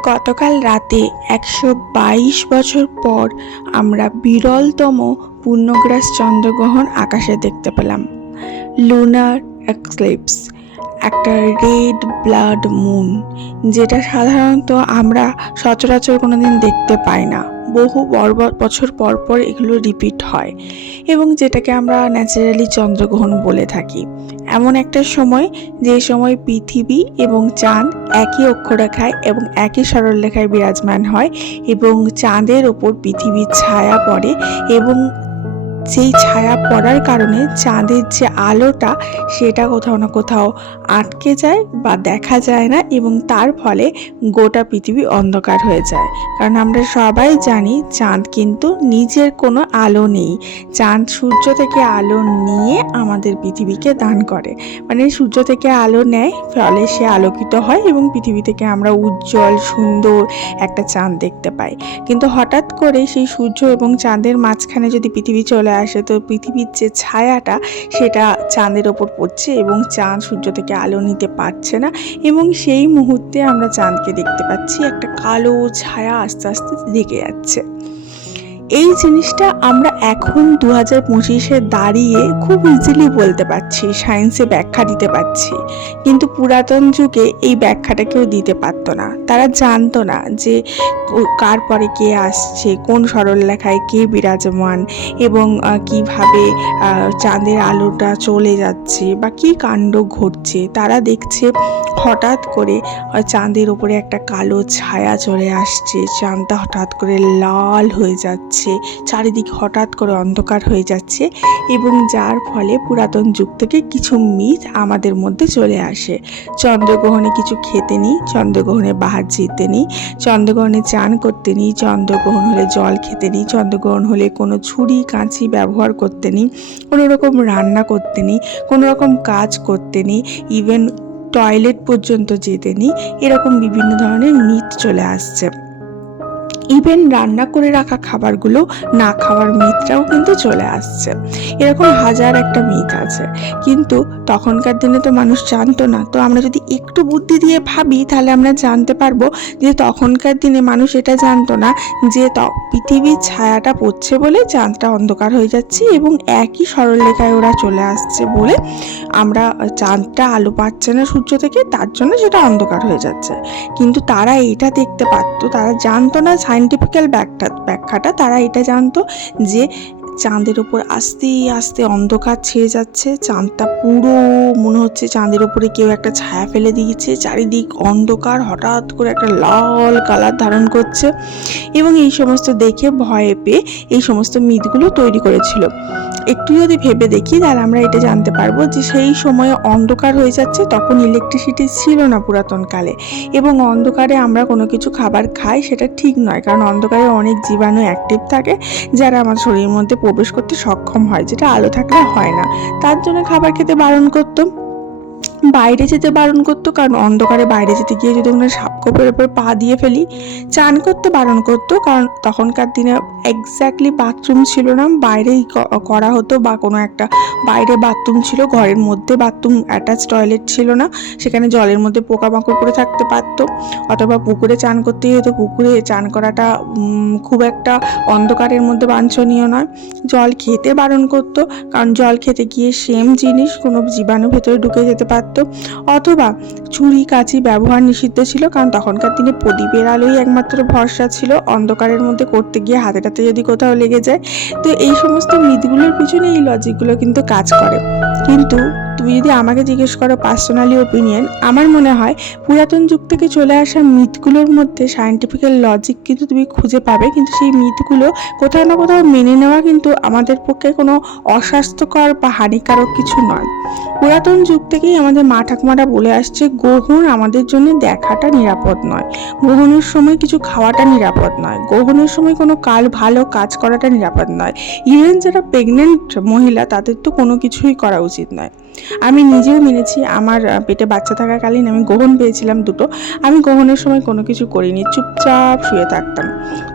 গতকাল রাতে একশো বাইশ বছর পর আমরা বিরলতম পূর্ণগ্রাস চন্দ্রগ্রহণ আকাশে দেখতে পেলাম। লুনার এক্সলিপস একটা রেড ব্লাড মুন যেটা সাধারণত আমরা সচরাচর কোনো দিন দেখতে পাই না। বহু বছর পর পর এগুলো রিপিট হয় এবং যেটাকে আমরা ন্যাচারালি চন্দ্রগ্রহণ বলে থাকি। এমন একটা সময় যে সময় পৃথিবী এবং চাঁদ একই অক্ষরেখায় এবং একই সরলরেখায় বিরাজমান হয় এবং চাঁদের ওপর পৃথিবীর ছায়া পড়ে এবং সেই ছায়া পড়ার কারণে চাঁদের যে আলোটা, সেটা কোথাও না কোথাও আটকে যায় বা দেখা যায় না এবং তার ফলে গোটা পৃথিবী অন্ধকার হয়ে যায়। কারণ আমরা সবাই জানি চাঁদ কিন্তু নিজের কোনো আলো নেই। চাঁদ সূর্য থেকে আলো নিয়ে আমাদের পৃথিবীকে দান করে। মানে সূর্য থেকে আলো নেয়, ফলে সে আলোকিত হয় এবং পৃথিবী থেকে আমরা উজ্জ্বল, সুন্দর একটা চাঁদ দেখতে পাই। কিন্তু হঠাৎ করে সেই সূর্য এবং চাঁদের মাঝখানে যদি পৃথিবী চলে আসে। তো পৃথিবীর যে ছায়াটা, সেটা চাঁদের ওপর পড়ছে এবং চাঁদ সূর্য থেকে আলো নিতে পারছে না এবং সেই মুহূর্তে আমরা চাঁদকে দেখতে পাচ্ছি। একটা কালো ছায়া আস্তে আস্তে ঢেকে যাচ্ছে। এই জিনিসটা আমরা এখন দু হাজার পঁচিশে দাঁড়িয়ে খুব ইজিলি বলতে পারছি সায়েন্সে ব্যাখ্যা দিতে পারছি। কিন্তু পুরাতন যুগে এই ব্যাখ্যাটা কেউ দিতে পারতো না। তারা জানতো না যে কার পরে কে আসছে, কোন সরলরেখায় কে বিরাজমান এবং কীভাবে চাঁদের আলোটা চলে যাচ্ছে বা কী কাণ্ড ঘটছে। তারা দেখছে হঠাৎ করে চাঁদের ওপরে একটা কালো ছায়া চলে আসছে, চাঁদটা হঠাৎ করে লাল হয়ে যাচ্ছে। চারিদিক হঠাৎ করে অন্ধকার হয়ে যাচ্ছে এবং যার ফলে পুরাতন যুগ থেকে কিছু মিথ আমাদের মধ্যে চলে আসে। চন্দ্রগ্রহণে কিছু খেতে নেই, চন্দ্রগ্রহণে বাহার জিতে নেই, চন্দ্রগ্রহণে চান করতে নেই, চন্দ্রগ্রহণ হলে জল খেতে নেই, চন্দ্রগ্রহণ হলে কোনো ছুরি, কাঁচি ব্যবহার করতে নেই, কোনো রকম রান্না করতে নেই, কোনো রকম কাজ করতে নেই ইভেন টয়লেট পর্যন্ত যেতে নেই, এরকম বিভিন্ন ধরনের মিথ চলে আসছে। ইভেন রান্না করে রাখা খাবারগুলো না খাওয়ার মিথটাও কিন্তু চলে আসছে। এরকম হাজার একটা মিথ আছে। কিন্তু তখনকার দিনে তো মানুষ জানতো না। তো আমরা যদি একটু বুদ্ধি দিয়ে ভাবি, তাহলে আমরা জানতে পারব যে তখনকার দিনে মানুষ এটা জানতো না যে ত, পৃথিবীর ছায়াটা পড়ছে বলে চাঁদটা অন্ধকার হয়ে যাচ্ছে এবং একই সরলরেখায় ওরা চলে আসছে বলে আমরা চাঁদটা আলো পাচ্ছে না সূর্য থেকে, তার জন্য সেটা অন্ধকার হয়ে যাচ্ছে। কিন্তু তারা এটা দেখতে পারতো, তারা জানতো না সায়েন্টিফিক্যাল ব্যাখ্যা ব্যাখ্যাটা তারা এটা জানতো যে চাঁদের ওপর আস্তে আস্তে অন্ধকার ছেয়ে যাচ্ছে। চাঁদটা পুরো মনে হচ্ছে চাঁদের ওপরে কেউ একটা ছায়া ফেলে দিয়েছে। চারিদিক অন্ধকার, হঠাৎ করে একটা লাল কালার ধারণ করছে এবং এই সমস্ত দেখে ভয়ে পেয়ে এই সমস্ত মিথগুলো তৈরি করেছিল। একটু যদি ভেবে দেখি, তাহলে আমরা এটা জানতে পারব যে সেই সময়ে অন্ধকার হয়ে যাচ্ছে তখন ইলেকট্রিসিটি ছিল না পুরাতন কালে এবং অন্ধকারে আমরা কোনো কিছু খাবার খাই সেটা ঠিক নয়, কারণ অন্ধকারে অনেক জীবাণু অ্যাক্টিভ থাকে, যারা আমার শরীরের মধ্যে প্রবেশ করতে সক্ষম হয়, যেটা আলো থাকলে হয় না। তার জন্য খাবার খেতে বারণ করতো। বাইরে যেতে বারণ করতো, কারণ অন্ধকারে বাইরে যেতে গিয়ে যদি আমরা সাপকোপের ওপর পা দিয়ে ফেলি, চান করতে বারণ করতো, কারণ তখনকার দিনে এক্স্যাক্টলি বাথরুম ছিল না, বাইরেই করা হতো বা কোনো একটা বাইরে বাথরুম ছিল, ঘরের মধ্যে বাথরুম অ্যাটাচ টয়লেট ছিল না, সেখানে জলের মধ্যে পোকামাকড় পড়ে থাকতে পারতো, অথবা পুকুরে চান করতেই হতো পুকুরে চান করাটা খুব একটা অন্ধকারের মধ্যে বাঞ্ছনীয় নয়। জল খেতে বারণ করতো, কারণ জল খেতে গিয়ে সেম জিনিস কোনো জীবাণু ভেতরে ঢুকে যেতে পারতো অথবা ছুরি কাঁচি ব্যবহার নিষিদ্ধ ছিল, কারণ তখনকার দিনে প্রদীপের আলোই একমাত্র ভরসা ছিল। অন্ধকারের মধ্যে করতে গিয়ে হাতে টাতে যদি কোথাও লেগে যায়, তো এই সমস্ত মিথগুলোর পিছনে এই লজিকগুলো কিন্তু কাজ করে। কিন্তু তুমি যদি আমাকে জিজ্ঞেস করো পার্সোনালি ওপিনিয়ন আমার মনে হয় পুরাতন যুগ থেকে চলে আসা মিথগুলোর মধ্যে সায়েন্টিফিক্যাল লজিক কিন্তু তুমি খুঁজে পাবে, কিন্তু সেই মিথগুলো কোথাও না কোথাও মেনে নেওয়া কিন্তু আমাদের পক্ষে কোনো অস্বাস্থ্যকর বা হানিকারক কিছু নয়। পুরাতন যুগ থেকেই আমাদের মা ঠাকুমারা বলে আসছে, গ্রহণ আমাদের জন্য দেখাটা নিরাপদ নয়। গ্রহণের সময় কিছু খাওয়াটা নিরাপদ নয়। গ্রহণের সময় কোনো কাল ভালো কাজ করাটা নিরাপদ নয়। ইভেন যারা প্রেগনেন্ট মহিলা তাদের তো কোনো কিছুই করা উচিত নয়। আমি নিজেও মেনেছি, আমার পেটে বাচ্চা থাকাকালীন আমি গ্রহণ পেয়েছিলাম দুটো। আমি গ্রহণের সময় কোনো কিছু করিনি, চুপচাপ শুয়ে থাকতাম।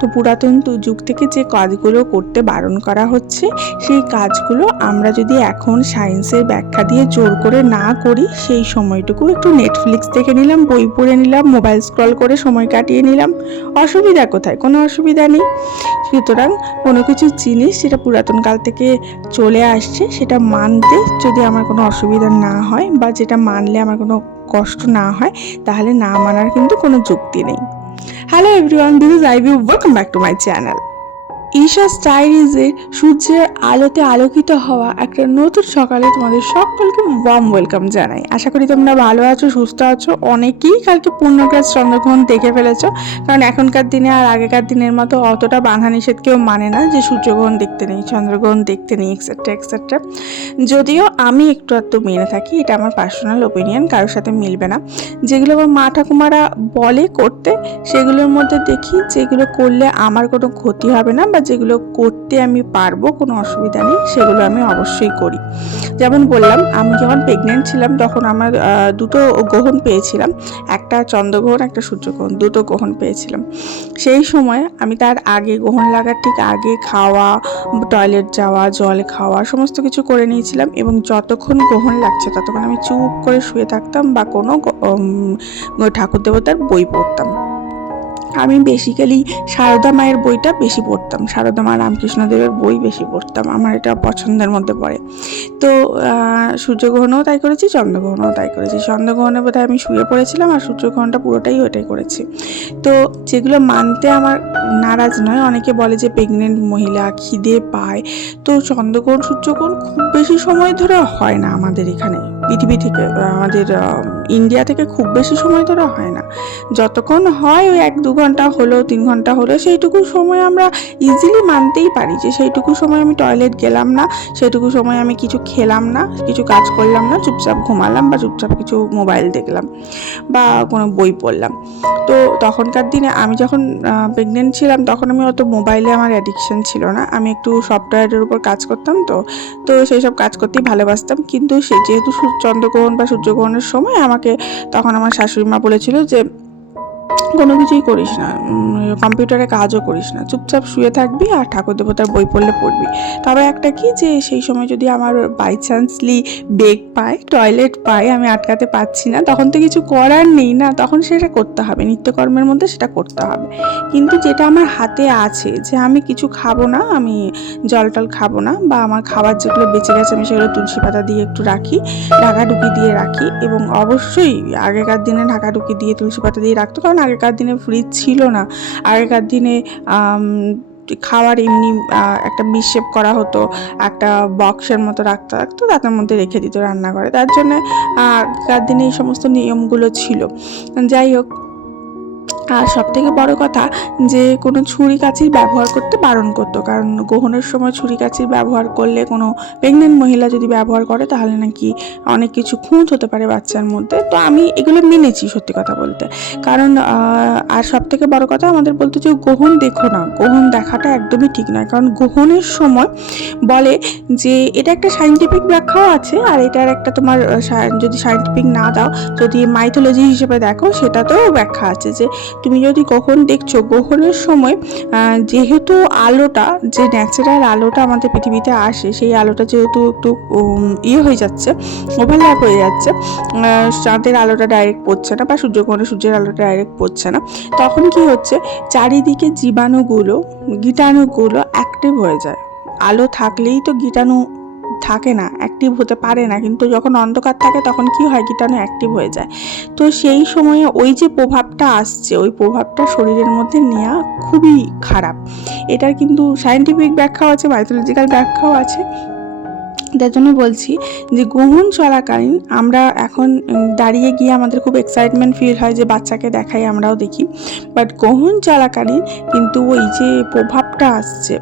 তো পুরাতন যুগ থেকে যে কাজগুলো করতে বারণ করা হচ্ছে, সেই কাজগুলো আমরা যদি এখন সায়েন্সের ব্যাখ্যা দিয়ে জোর করে না করি, সেই সময়টুকু একটু নেটফ্লিক্স দেখে নিলাম, বই পড়ে নিলাম, মোবাইল স্ক্রল করে সময় কাটিয়ে নিলাম। অসুবিধা কোথায়? কোনো অসুবিধা নেই। সুতরাং কোনো কিছু জিনিস সেটা পুরাতন কাল থেকে চলে আসছে, সেটা মানতে যদি আমার কোনো অসুবিধা না হয় বা যেটা মানলে আমার কোনো কষ্ট না হয়, তাহলে না মানার কিন্তু কোনো যুক্তি নেই। Hello everyone this is Ivy welcome back to my channel Isha স্টাইরিজের সূর্যের আলোতে আলোকিত হওয়া একটা নতুন সকালে তোমাদের সকলকে ওয়ার্ম ওয়েলকাম জানাই। আশা করি তোমরা ভালো আছো, সুস্থ আছো। অনেকেই কালকে পূর্ণগ্রাস চন্দ্রগ্রহণ দেখে ফেলেছো, কারণ এখনকার দিনে আর আগেকার দিনের মতো অতটা বাধা নিষেধ কেউ মানে না যে সূর্যগ্রহণ দেখতে নেই, চন্দ্রগ্রহণ দেখতে নেই এক্সেট্রা এক্সেট্রা যদিও আমি একটু একটু মেনে থাকি, এটা আমার পার্সোনাল ওপিনিয়ন কারোর সাথে মিলবে না। যেগুলো আমার মা ঠাকুমারা বলে করতে, সেগুলোর মধ্যে দেখি, যেগুলো করলে আমার কোনো ক্ষতি হবে না বা যেগুলো করতে আমি পারব, কোনো অসুবিধা নেই, সেগুলো আমি অবশ্যই করি। যেমন বললাম, আমি যখন প্রেগনেন্ট ছিলাম, তখন আমার দুটো গ্রহণ পেয়েছিলাম। একটা চন্দ্রগ্রহণ, একটা সূর্যগ্রহণ, দুটো গ্রহণ পেয়েছিলাম। সেই সময় আমি তার আগে গ্রহণ লাগার ঠিক আগে খাওয়া টয়লেট যাওয়া, জল খাওয়া, সমস্ত কিছু করে নিয়েছিলাম এবং যতক্ষণ গ্রহণ লাগছে, ততক্ষণ আমি চুপ করে শুয়ে থাকতাম বা কোনো ঠাকুর দেবতার বই পড়তাম। আমি বেসিক্যালি সারদা মায়ের বইটা বেশি পড়তাম। সারদা মা রামকৃষ্ণদেবের বই বেশি পড়তাম। আমার এটা পছন্দের মধ্যে পড়ে। তো সূর্যগ্রহণও তাই করেছি, চন্দ্রগ্রহণও তাই করেছি। চন্দ্রগ্রহণে বোধহয় আমি শুয়ে পড়েছিলাম আর সূর্যগ্রহণটা পুরোটাই ওটাই করেছি। তো, যেগুলো মানতে আমার নারাজ নয়, অনেকে বলে যে প্রেগনেন্ট মহিলা খিদে পায়। তো চন্দ্রগ্রহণ, সূর্যগ্রহণ খুব বেশি সময় ধরে হয় না আমাদের এখানে। পৃথিবী থেকে আমাদের ইন্ডিয়া থেকে খুব বেশি সময় ধরে হয় না। যতক্ষণ হয় ওই এক দু ঘণ্টা হলো, তিন ঘণ্টা হলো, সেইটুকু সময় আমরা ইজিলি মানতেই পারি যে সেইটুকু সময় আমি টয়লেট গেলাম না, সেইটুকু সময় আমি কিছু খেলাম না, কিছু কাজ করলাম না, চুপচাপ ঘুমালাম বা চুপচাপ কিছু মোবাইল দেখলাম বা কোনো বই পড়লাম। তো তখনকার দিনে আমি যখন প্রেগনেন্ট ছিলাম, তখন আমি অত মোবাইলে আমার অ্যাডিকশান ছিল না। আমি একটু সফটওয়্যারের উপর কাজ করতাম তো তো সেই সব কাজ করতেই ভালোবাসতাম। কিন্তু সে যেহেতু চন্দ্রগ্রহণ বা সূর্যগ্রহণের সময় আমাকে তখন আমার শাশুড়ি মা বলেছিল যে কোনো কিছুই করিস না। কম্পিউটারে কাজও করিস না। চুপচাপ শুয়ে থাকবি আর ঠাকুর দেবতার বই পড়লে পড়বি। তবে একটা কি যে সেই সময় যদি আমার বাই চান্সলি বেগ পায় টয়লেট পায়, আমি আটকাতে পারছি না, তখন তো কিছু করার নেই না, তখন সেটা করতে হবে। নিত্যকর্মের মধ্যে সেটা করতে হবে। কিন্তু যেটা আমার হাতে আছে যে আমি কিছু খাব না, আমি জল টল খাব না, বা আমার খাবার যেগুলো বেঁচে গেছে আমি সেগুলো তুলসী পাতা দিয়ে একটু রাখি ঢাকাঢুকি দিয়ে রাখি, এবং অবশ্যই আগেকার দিনে ঢাকাঢুকি দিয়ে তুলসী পাতা দিয়ে রাখতো, কারণ আগেকার দিনে ফ্রিজ ছিল না। আগেকার দিনে খাবার এমনি একটা বিশেপ করা হতো, একটা বক্সের মতো রাখতে রাখতো তাদের মধ্যে রেখে দিত রান্না করে তার জন্য আগেকার দিনে এই সমস্ত নিয়মগুলো ছিল। যাই হোক আর সব থেকে বড় কথা যে কোনো ছুরি কাছির ব্যবহার করতে বারণ করতো। কারণ গ্রহণের সময় ছুরি কাছির ব্যবহার করলে কোনো প্রেগনেন্ট মহিলা যদি ব্যবহার করে তাহলে নাকি অনেক কিছু খুঁত হতে পারে বাচ্চার মধ্যে। তো আমি এগুলো মেনেছি সত্যি কথা বলতে। কারণ আর সব থেকে বড় কথা আমাদের বলতে যে গ্রহণ দেখো না। গ্রহণ দেখাটা একদমই ঠিক নয়। কারণ গ্রহণের সময় বলে যে এটা একটা সাইন্টিফিক ব্যাখ্যাও আছে আর এটার একটা তোমার যদি সাইন্টিফিক না দাও, যদি মাইথোলজি হিসেবে দেখো সেটাতেও ব্যাখ্যা আছে যে তুমি যদি কখন দেখছ গ্রহণের সময় যেহেতু আলোটা, যে ন্যাচারাল আলোটা আমাদের পৃথিবীতে আসে, সেই আলোটা যেহেতু একটু ইয়ে হয়ে যাচ্ছে ওভারল্যাপ হয়ে যাচ্ছে চাঁদের আলোটা ডাইরেক্ট পড়ছে না বা সূর্যগ্রহণে সূর্যের আলোটা ডাইরেক্ট পড়ছে না, তখন কি হচ্ছে, চারিদিকে জীবাণুগুলো গীটাণুগুলো অ্যাক্টিভ হয়ে যায়। আলো থাকলেই তো গীটাণু থাকে না অ্যাক্টিভ হতে পারে না। কিন্তু যখন অন্ধকার থাকে তখন কি হয় কীটাণু অ্যাক্টিভ হয়ে যায়। তো সেই সময়ে ওই যে প্রভাবটা আসছে, ওই প্রভাবটা শরীরের মধ্যে নেওয়া খুবই খারাপ। এটার কিন্তু সায়েন্টিফিক ব্যাখ্যাও আছে বায়োলজিক্যাল ব্যাখ্যাও আছে। তার জন্য বলছি যে গ্রহণ চলাকালীন আমরা এখন দাঁড়িয়ে গিয়ে আমাদের খুব এক্সাইটমেন্ট ফিল হয় যে বাচ্চাকে দেখাই আমরাও দেখি। বাট গ্রহণ চলাকালীন কিন্তু ওই যে প্রভাবটা আসছে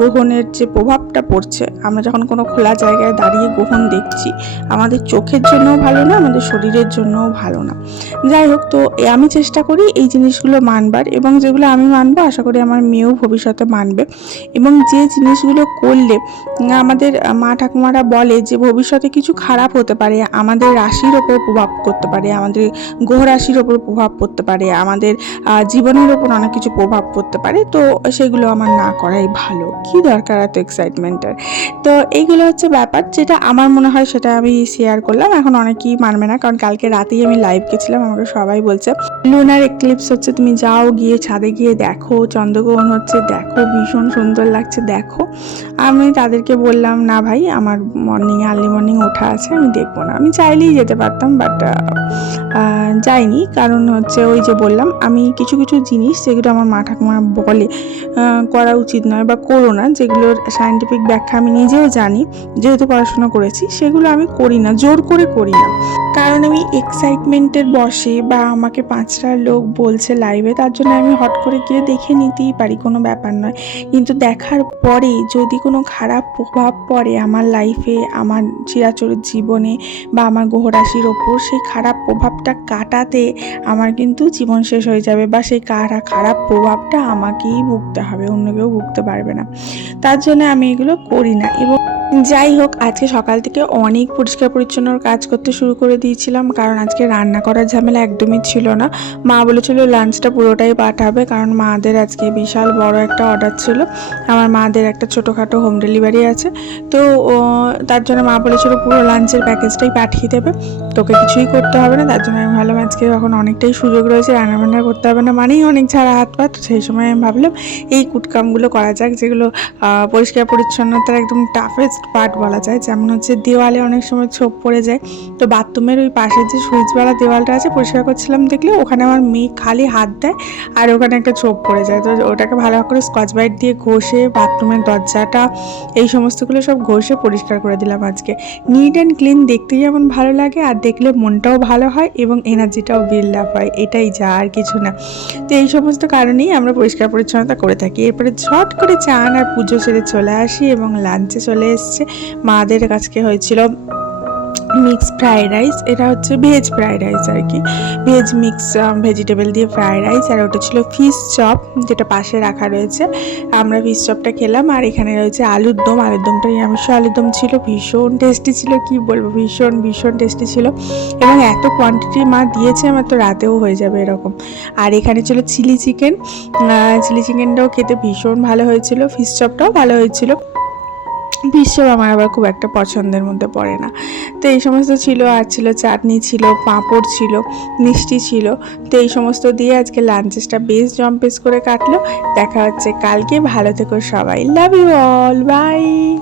গ্রহণের যে প্রভাবটা পড়ছে, আমরা যখন কোনো খোলা জায়গায় দাঁড়িয়ে গ্রহণ দেখছি, আমাদের চোখের জন্যও ভালো না, আমাদের শরীরের জন্যও ভালো না। যাই হোক, তো আমি চেষ্টা করি এই জিনিসগুলো মানবার এবং যেগুলো আমি মানবো, আশা করি আমার মেয়েও ভবিষ্যতে মানবে। এবং যে জিনিসগুলো করলে, আমাদের মা ঠাকুমারা বলে যে ভবিষ্যতে কিছু খারাপ হতে পারে, আমাদের রাশির ওপর প্রভাব করতে পারে, আমাদের গ্রহ রাশির ওপর প্রভাব পড়তে পারে, আমাদের জীবনের ওপর অনেক কিছু প্রভাব পড়তে পারে। তো সেগুলো আমার না করাই ভালো। কি দরকার এত এক্সাইটমেন্টের তো এইগুলো হচ্ছে ব্যাপার যেটা আমার মনে হয় সেটা আমি শেয়ার করলাম। এখন অনেকেই মানবে না, কারণ কালকে রাতেই আমি লাইভ গেছিলাম আমাকে সবাই বলছে লুনার এক্লিপস হচ্ছে, তুমি যাও গিয়ে ছাদে গিয়ে দেখো, চন্দ্রগ্রহণ হচ্ছে, দেখো, ভীষণ সুন্দর লাগছে, দেখো। আমি তাদেরকে বললাম, না ভাই আমার মর্নিংয়ে আর্লি মর্নিং ওঠা আছে, আমি দেখব না। আমি চাইলেই যেতে পারতাম বাট যাইনি। কারণ হচ্ছে ওই যে বললাম, আমি কিছু কিছু জিনিস যেগুলো আমার মা ঠাকুমা বলে করা উচিত নয় বা করো না, যেগুলোর সায়েন্টিফিক ব্যাখ্যা আমি নিজেও জানি, যেহেতু পড়াশোনা করেছি, সেগুলো আমি করি না, জোর করে করি না। কারণ আমি এক্সাইটমেন্টের বসে বা আমাকে পাঁচটা লোক বলছে লাইভে তার জন্য আমি হট করে গিয়ে দেখে নিতেই পারি, কোনো ব্যাপার নয়। কিন্তু দেখার পরে যদি কোনো খারাপ প্রভাব পড়ে আমার লাইফে আমার চিরাচরিত জীবনে বা আমার গ্রহরাশির ওপর সেই খারাপ প্রভাবটা কাটাতে আমার কিন্তু জীবন শেষ হয়ে যাবে বা সেই কারা, খারাপ প্রভাবটা আমাকেই ভুগতে হবে, অন্য কেউ ভুগতে পারবে না। তার জন্য আমি এগুলো করি না এবং যাই হোক, আজকে সকাল থেকে অনেক পরিষ্কার পরিচ্ছন্নর কাজ করতে শুরু করে দিয়েছিলাম, কারণ আজকে রান্না করার ঝামেলা একদমই ছিল না। মা বলেছিল লাঞ্চটা পুরোটাই পাঠাবে, কারণ মাদের আজকে বিশাল বড় একটা অর্ডার ছিল। আমার মাদের একটা ছোটোখাটো হোম ডেলিভারি আছে। তো তার জন্য মা বলেছিল পুরো লাঞ্চের প্যাকেজটাই পাঠিয়ে দেবে। তোকে কিছুই করতে হবে না, তার জন্য আমি ভাবলাম আজকে এখন অনেকটাই সুযোগ রয়েছে, রান্নাবান্না করতে হবে না, মানেই অনেক ছাড়া হাত পা, তো সেই সময় আমি ভাবলাম এই কুটকামগুলো করা যাক, যেগুলো পরিষ্কার পরিচ্ছন্নতার একদম টাফেস্ট পার্ট বলা যায়, যেমন হচ্ছে দেওয়ালে অনেক সময় ছোপ পড়ে যায়, তো বাথরুমের ওই পাশের যে সুইচওয়ালা দেওয়ালটা আছে, পরিষ্কার করছিলাম দেখলে ওখানে আমার মেয়ে খালি হাত দেয় আর ওখানে একটা ছোপ পড়ে যায়, তো ওটাকে ভালো করে স্কচ ব্রাইট দিয়ে ঘষে বাথরুমের দরজাটা, এই সমস্তগুলো সব ঘষে পরিষ্কার করে দিলাম আজকে নিট অ্যান্ড ক্লিন দেখতে যেমন ভালো লাগে আর দেখলে মনটাও ভালো হয় এবং এনার্জিটাও বিল্ড আপ হয়, এটাই যা, আর কিছু না। তো এই সমস্ত কারণেই আমরা পরিষ্কার পরিচ্ছন্নতা করে থাকি। এরপরে ঝট করে চান আর পুজো সেরে চলে আসি এবং লাঞ্চে চলে এসছে। মাদের কাছকে হয়েছিল মিক্স ফ্রাইড রাইস, এটা হচ্ছে ভেজ ফ্রাইড রাইস আর কি। ভেজ মিক্স ভেজিটেবল দিয়ে ফ্রাইড রাইস, আর ওটা ছিল ফিশ চপ, যেটা পাশে রাখা রয়েছে। আমরা ফিশ চপটা খেলাম, আর এখানে রয়েছে আলুর দম। আলুর দমটা নিরামিষ আলুর দম ছিল, ভীষণ টেস্টি ছিল, কি বলব, ভীষণ ভীষণ টেস্টি ছিল। এবং এত কোয়ান্টিটি মা দিয়েছে, আমার তো রাতেও হয়ে যাবে এরকম। আর এখানে ছিল চিলি চিকেন চিলি চিকেনটাও খেতে ভীষণ ভালো হয়েছিল, ফিশ চপটাও ভালো হয়েছিল। বিশ্ব আমার আবার খুব একটা পছন্দের মধ্যে পড়ে না। তো এই সমস্ত ছিল, আর ছিল চাটনি ছিল, পাঁপড় ছিল, মিষ্টি ছিল। তো এই সমস্ত দিয়ে আজকে লাঞ্চেসটা বেশ জম্পেস করে কাটলো। দেখা হচ্ছে কালকে। ভালো থেকো সবাই। Love you all by